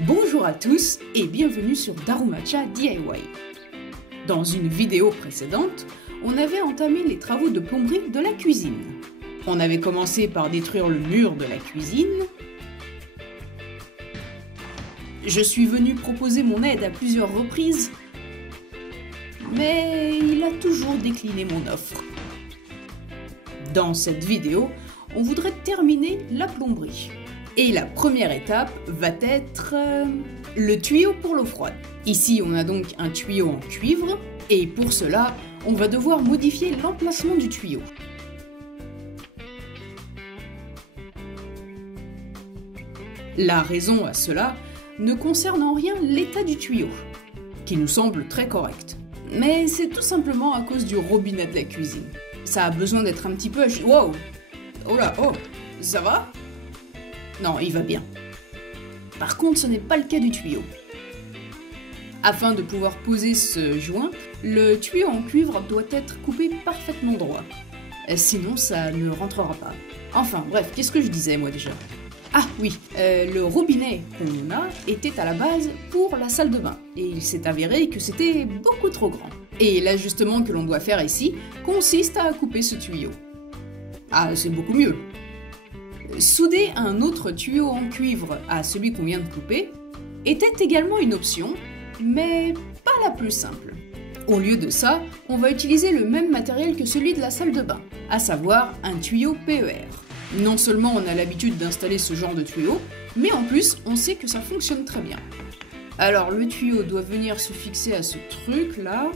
Bonjour à tous et bienvenue sur Darumacha DIY. Dans une vidéo précédente, on avait entamé les travaux de plomberie de la cuisine. On avait commencé par détruire le mur de la cuisine. Je suis venu proposer mon aide à plusieurs reprises, mais il a toujours décliné mon offre. Dans cette vidéo, on voudrait terminer la plomberie. Et la première étape va être le tuyau pour l'eau froide. Ici, on a donc un tuyau en cuivre, et pour cela, on va devoir modifier l'emplacement du tuyau. La raison à cela ne concerne en rien l'état du tuyau, qui nous semble très correct. Mais c'est tout simplement à cause du robinet de la cuisine. Ça a besoin d'être un petit peu... Wow! Oh là, oh! Ça va? Non, il va bien. Par contre, ce n'est pas le cas du tuyau. Afin de pouvoir poser ce joint, le tuyau en cuivre doit être coupé parfaitement droit. Sinon, ça ne rentrera pas. Enfin, bref, qu'est-ce que je disais moi déjà? Ah oui, le robinet qu'on a était à la base pour la salle de bain. Et il s'est avéré que c'était beaucoup trop grand. Et l'ajustement que l'on doit faire ici consiste à couper ce tuyau. Ah, c'est beaucoup mieux. Souder un autre tuyau en cuivre à celui qu'on vient de couper était également une option, mais pas la plus simple. Au lieu de ça, on va utiliser le même matériel que celui de la salle de bain, à savoir un tuyau PER. Non seulement on a l'habitude d'installer ce genre de tuyau, mais en plus on sait que ça fonctionne très bien. Alors le tuyau doit venir se fixer à ce truc là.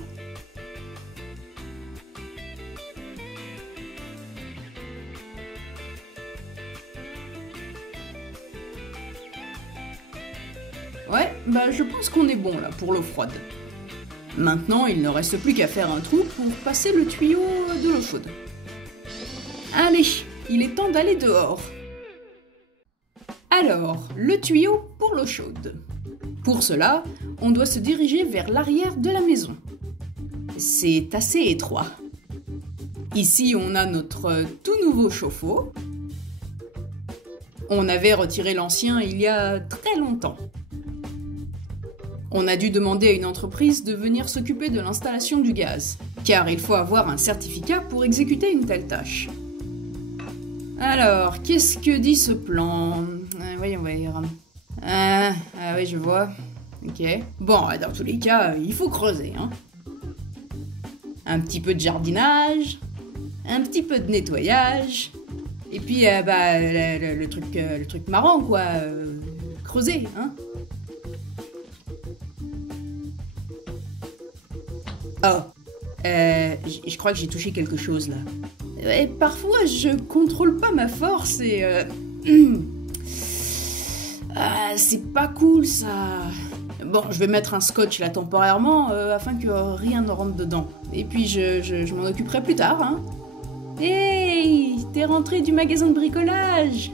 Ouais, bah je pense qu'on est bon là pour l'eau froide. Maintenant, il ne reste plus qu'à faire un trou pour passer le tuyau de l'eau chaude. Allez, il est temps d'aller dehors. Alors, le tuyau pour l'eau chaude. Pour cela, on doit se diriger vers l'arrière de la maison. C'est assez étroit. Ici, on a notre tout nouveau chauffe-eau. On avait retiré l'ancien il y a très longtemps. On a dû demander à une entreprise de venir s'occuper de l'installation du gaz, car il faut avoir un certificat pour exécuter une telle tâche. Alors, qu'est-ce que dit ce plan? Voyons voir. Ah oui, je vois. Ok. Bon, dans tous les cas, il faut creuser, hein. Un petit peu de jardinage, un petit peu de nettoyage, et puis, le truc marrant, quoi. Creuser, hein. Oh, je crois que j'ai touché quelque chose là. Et parfois je contrôle pas ma force et c'est pas cool ça. Bon, je vais mettre un scotch là temporairement afin que rien ne rentre dedans. Et puis je m'en occuperai plus tard, hein. Hey, t'es rentré du magasin de bricolage.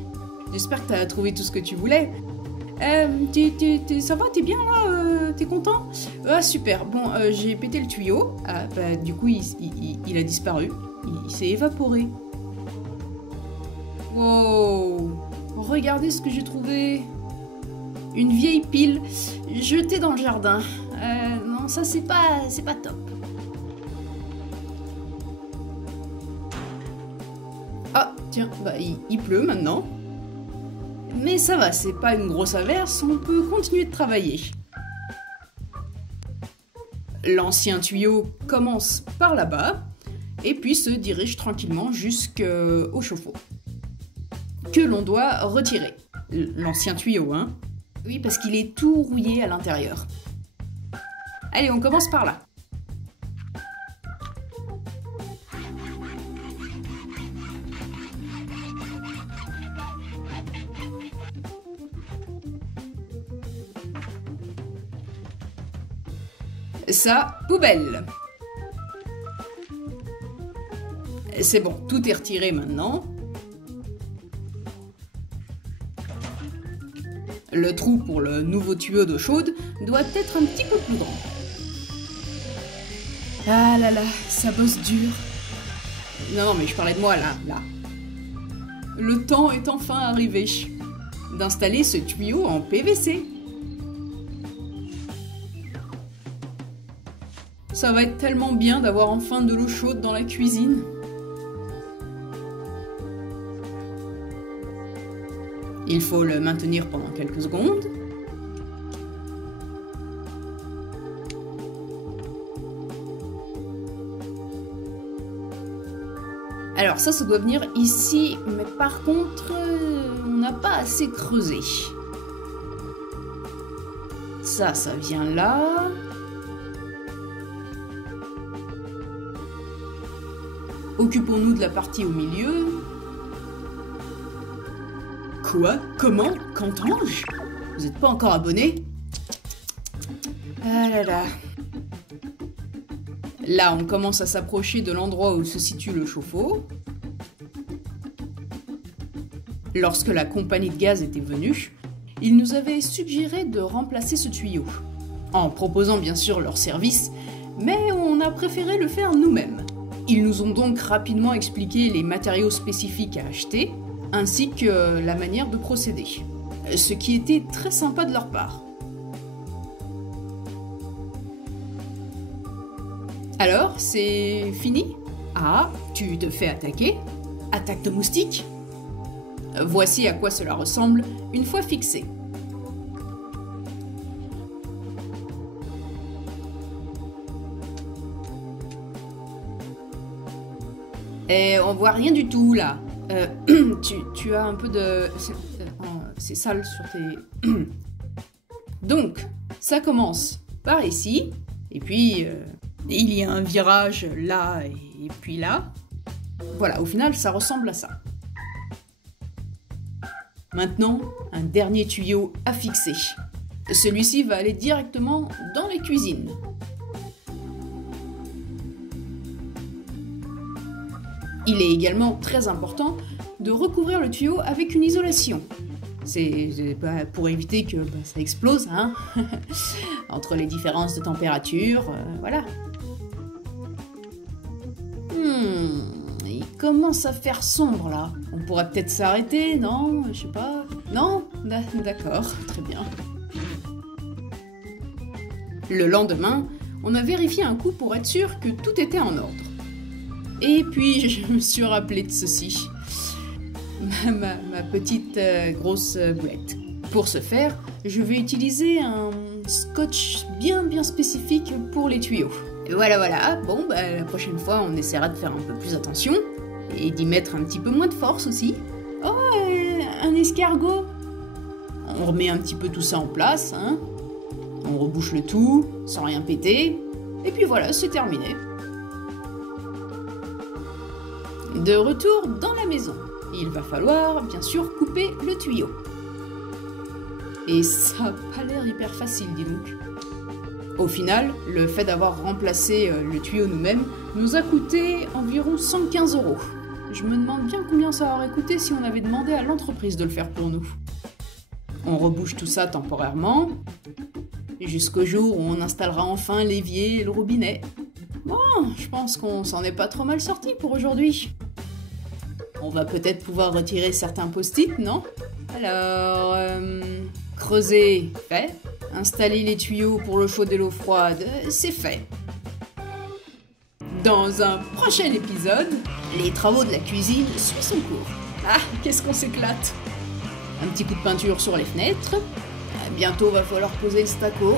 J'espère que t'as trouvé tout ce que tu voulais. Ça va, t'es bien là, t'es content? Ah super, bon, j'ai pété le tuyau, du coup il a disparu, il s'est évaporé. Wow, regardez ce que j'ai trouvé. Une vieille pile jetée dans le jardin. Non, ça c'est pas top. Ah tiens, il pleut maintenant. Mais ça va, c'est pas une grosse averse, on peut continuer de travailler. L'ancien tuyau commence par là-bas, et puis se dirige tranquillement jusqu'au chauffe-eau, que l'on doit retirer. L'ancien tuyau, hein. Oui, parce qu'il est tout rouillé à l'intérieur. Allez, on commence par là. Ça, poubelle. C'est bon, tout est retiré maintenant. Le trou pour le nouveau tuyau d'eau chaude doit être un petit peu plus grand. Ah là là, ça bosse dur. Non, mais je parlais de moi là. Le temps est enfin arrivé d'installer ce tuyau en PVC. Ça va être tellement bien d'avoir enfin de l'eau chaude dans la cuisine. Il faut le maintenir pendant quelques secondes. Alors ça doit venir ici, mais par contre, on n'a pas assez creusé. Ça vient là. Occupons-nous de la partie au milieu. Quoi? Comment? Qu'entends-je? Vous n'êtes pas encore abonné? Ah là là. Là, on commence à s'approcher de l'endroit où se situe le chauffe-eau. Lorsque la compagnie de gaz était venue, ils nous avaient suggéré de remplacer ce tuyau, en proposant bien sûr leur service, mais on a préféré le faire nous-mêmes. Ils nous ont donc rapidement expliqué les matériaux spécifiques à acheter, ainsi que la manière de procéder, ce qui était très sympa de leur part. Alors, c'est fini? Ah, tu te fais attaquer? Attaque de moustique? Voici à quoi cela ressemble une fois fixé. Et on voit rien du tout là. Tu as un peu de... C'est sale sur tes... Donc, ça commence par ici, et puis il y a un virage là et puis là. Voilà, au final, ça ressemble à ça. Maintenant, un dernier tuyau à fixer. Celui-ci va aller directement dans les cuisines. Il est également très important de recouvrir le tuyau avec une isolation. C'est pour éviter que ça explose, hein. Entre les différences de température, voilà. Il commence à faire sombre là. On pourrait peut-être s'arrêter, non? Je sais pas. Non? D'accord, très bien. Le lendemain, on a vérifié un coup pour être sûr que tout était en ordre. Et puis, je me suis rappelé de ceci. Ma petite grosse boulette. Pour ce faire, je vais utiliser un scotch bien spécifique pour les tuyaux. Et voilà. Bon, la prochaine fois, on essaiera de faire un peu plus attention. Et d'y mettre un petit peu moins de force aussi. Oh, un escargot! On remet un petit peu tout ça en place, hein. On rebouche le tout, sans rien péter. Et puis voilà, c'est terminé. De retour dans la maison, il va falloir bien sûr couper le tuyau. Et ça a pas l'air hyper facile, dis donc. Au final, le fait d'avoir remplacé le tuyau nous-mêmes nous a coûté environ 115 €. Je me demande bien combien ça aurait coûté si on avait demandé à l'entreprise de le faire pour nous. On rebouche tout ça temporairement, jusqu'au jour où on installera enfin l'évier et le robinet. Bon, je pense qu'on s'en est pas trop mal sorti pour aujourd'hui. On va peut-être pouvoir retirer certains post-it, non? Alors, creuser, fait. Installer les tuyaux pour l'eau chaude et l'eau froide, c'est fait. Dans un prochain épisode, les travaux de la cuisine suivent son cours. Ah, qu'est-ce qu'on s'éclate! Un petit coup de peinture sur les fenêtres. Bientôt, va falloir poser le staco.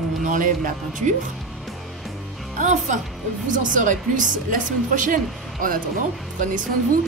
On enlève la peinture. Enfin, vous en saurez plus la semaine prochaine. En attendant, prenez soin de vous.